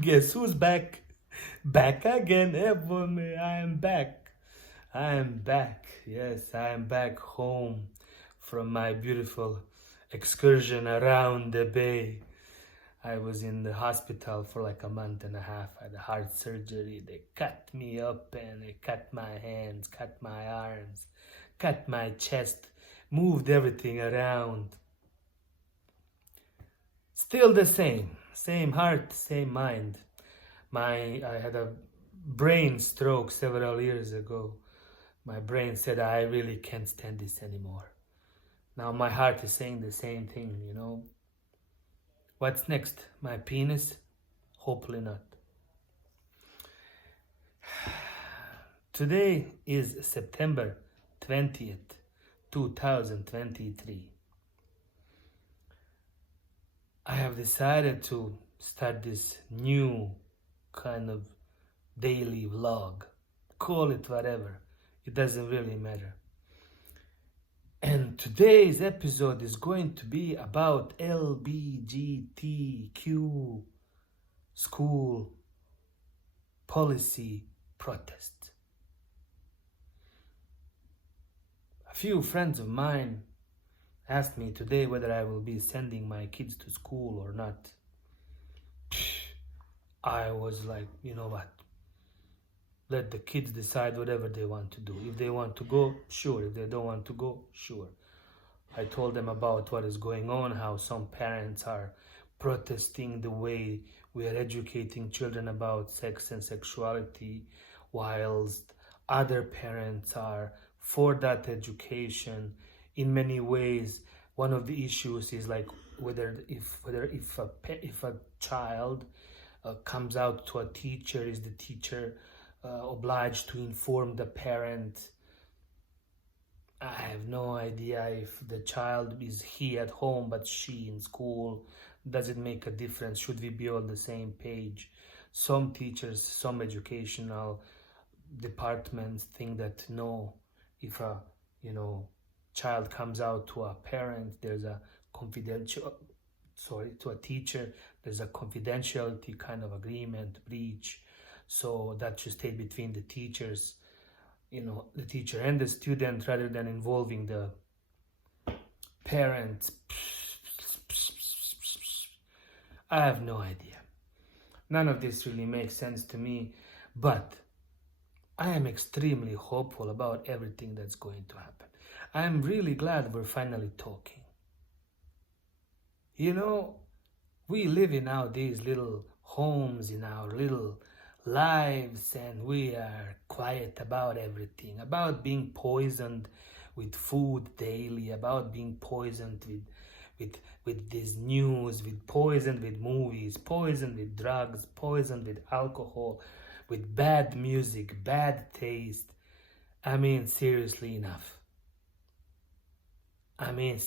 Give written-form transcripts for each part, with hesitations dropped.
Guess who's back? Back again, everyone. I am back. I am back. Yes, I am back home from my beautiful excursion around the bay. I was in the hospital for like a month and a half. I had a heart surgery. They cut me up and they cut my hands, cut my arms, cut my chest, moved everything around. Still the same heart, same mind. I had a brain stroke several years ago. My brain said I really can't stand this anymore. Now my heart is saying the same thing. What's next? My penis? Hopefully not. Today is September 20th, 2023. I have decided to start this new kind of daily vlog. Call it whatever. It doesn't really matter. And today's episode is going to be about LGBTQ school policy protest. A few friends of mine asked me today whether I will be sending my kids to school or not. I was like, you know what? Let the kids decide whatever they want to do. If they want to go, sure. If they don't want to go, sure. I told them about what is going on, how some parents are protesting the way we are educating children about sex and sexuality, whilst other parents are for that education. In many ways, one of the issues is like whether if a child comes out to a teacher, is the teacher obliged to inform the parent? I have no idea if the child is he at home but she in school. Does it make a difference? Should we be on the same page? Some teachers, some educational departments think that no, if a child comes out to a parent, there's a to a teacher, there's a confidentiality kind of agreement breach. So that should stay between the teachers, the teacher and the student, rather than involving the parents. I have no idea. None of this really makes sense to me, but I am extremely hopeful about everything that's going to happen. I am really glad we're finally talking. We live in our these little homes, in our little lives, and we are quiet about everything, about being poisoned with food daily, about being poisoned with this news, with poisoned with movies, poisoned with drugs, poisoned with alcohol, with bad music, bad taste. I mean, seriously enough. And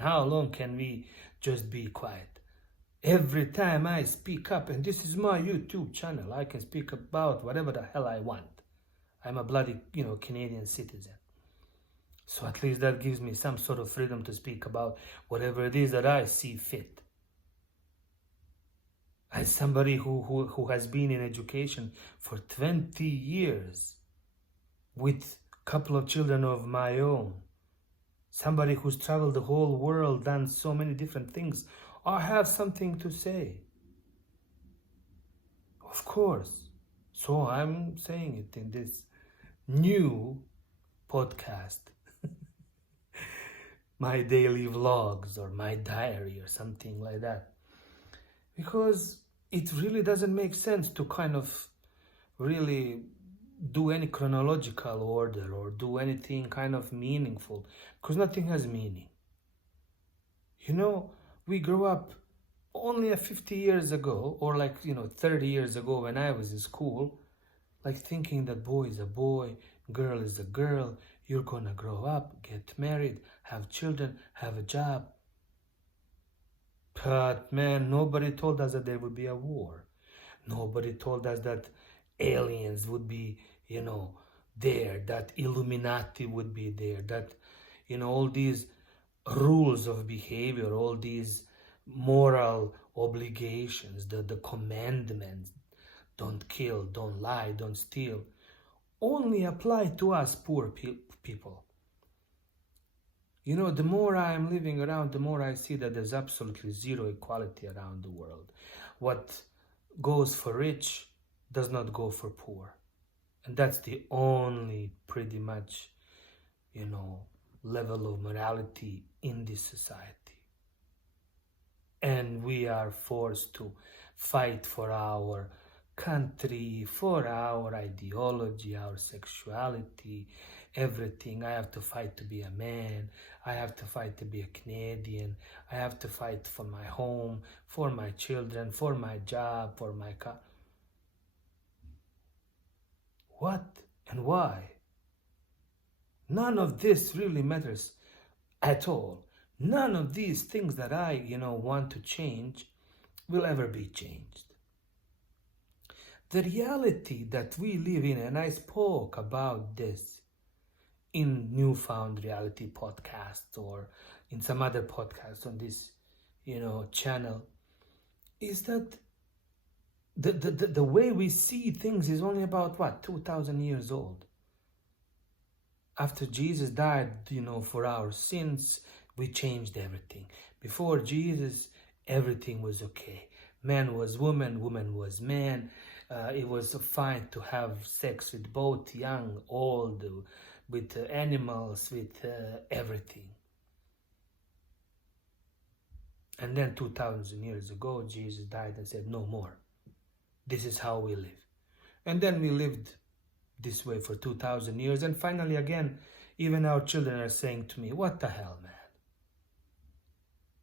how long can we just be quiet? Every time I speak up, and this is my YouTube channel, I can speak about whatever the hell I want. I'm a bloody, Canadian citizen. So at least that gives me some sort of freedom to speak about whatever it is that I see fit. As somebody who has been in education for 20 years, with a couple of children of my own, somebody who's traveled the whole world, done so many different things, I have something to say. Of course. So I'm saying it in this new podcast. My daily vlogs or my diary or something like that. Because it really doesn't make sense to kind of really do any chronological order or do anything kind of meaningful, because nothing has meaning. We grew up only 50 years ago, or 30 years ago when I was in school, like thinking that boy is a boy, girl is a girl, you're gonna grow up, get married, have children, have a job. But man, nobody told us that there would be a war. Nobody told us that aliens would be, there, that Illuminati would be there, that, all these rules of behavior, all these moral obligations, the commandments, don't kill, don't lie, don't steal, only apply to us poor people. You know, the more I am living around, the more I see that there's absolutely zero equality around the world. What goes for rich does not go for poor. And that's the only pretty much, you know, level of morality in this society. And we are forced to fight for our country, for our ideology, our sexuality, everything. I have to fight to be a man. I have to fight to be a Canadian. I have to fight for my home, for my children, for my job, for my car. What and why? None of this really matters at all. None of these things that I, want to change will ever be changed. The reality that we live in, and I spoke about this in Newfound Reality podcast or in some other podcast on this, channel, is that the way we see things is only about 2,000 years old. After Jesus died, for our sins, we changed everything. Before Jesus, everything was okay. Man was woman, woman was man. It was fine to have sex with both young, old, with animals, with everything. And then 2,000 years ago, Jesus died and said, no more. This is how we live. And then we lived this way for 2,000 years. And finally, again, even our children are saying to me, what the hell, man?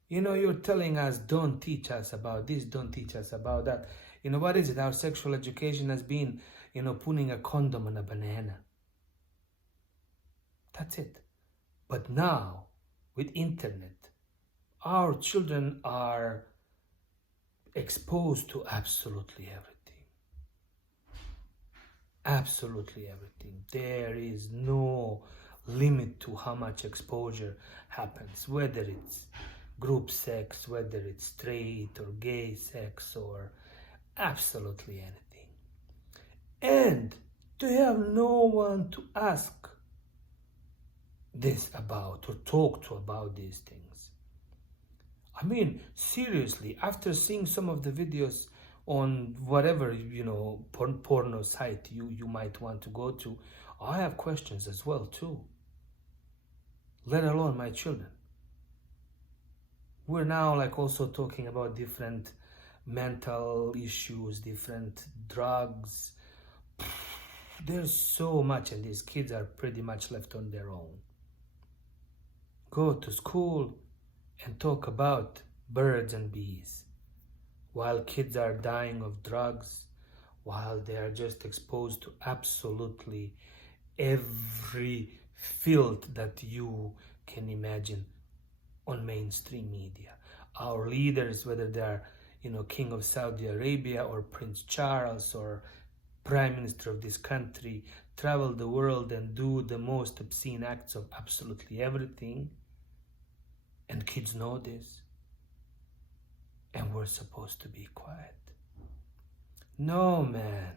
You're telling us, don't teach us about this, don't teach us about that. What is it? Our sexual education has been, putting a condom on a banana. That's it. But now, with internet, our children are exposed to absolutely everything. Absolutely everything. There is no limit to how much exposure happens, whether it's group sex, whether it's straight or gay sex, or absolutely anything. And to have no one to ask this about or talk to about these things. I mean, seriously, after seeing some of the videos on whatever, porno site you might want to go to, I have questions as well too. Let alone my children. We're now also talking about different mental issues, different drugs. There's so much, and these kids are pretty much left on their own. Go to school and talk about birds and bees, while kids are dying of drugs, while they are just exposed to absolutely every filth that you can imagine on mainstream media. Our leaders, whether they are, King of Saudi Arabia or Prince Charles or Prime Minister of this country, travel the world and do the most obscene acts of absolutely everything. And kids know this. And we're supposed to be quiet. No, man.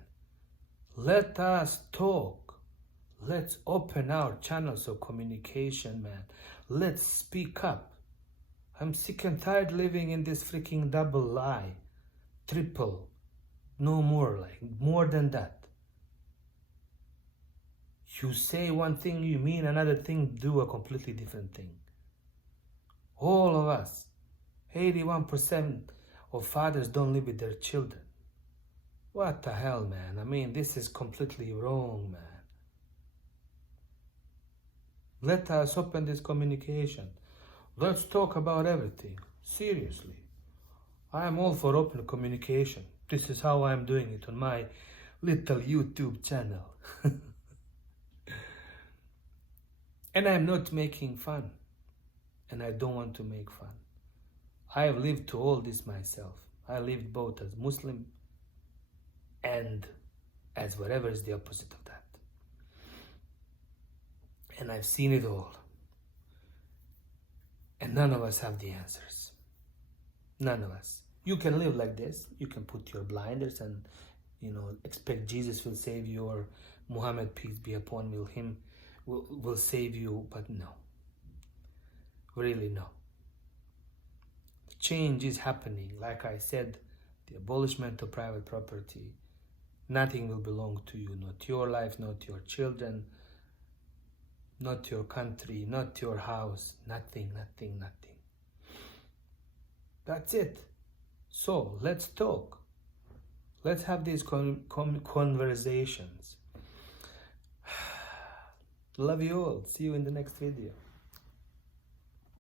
Let us talk. Let's open our channels of communication, man. Let's speak up. I'm sick and tired living in this freaking double lie. Triple. No more, more than that. You say one thing, you mean another thing, do a completely different thing. All of us, 81% of fathers don't live with their children. What the hell, man? I mean, this is completely wrong, man. Let us open this communication. Let's talk about everything. Seriously. I am all for open communication. This is how I'm doing it on my little YouTube channel. And I'm not making fun. And I don't want to make fun. I have lived to all this myself. I lived both as Muslim and as whatever is the opposite of that. And I've seen it all. And none of us have the answers. None of us. You can live like this. You can put your blinders and, expect Jesus will save you, or Muhammad, peace be upon him, will save you. But no. Really, no. Change is happening. Like I said, the abolishment of private property. Nothing will belong to you. Not your life, not your children, not your country, not your house. Nothing, nothing, nothing. That's it. So let's talk. Let's have these conversations. Love you all. See you in the next video.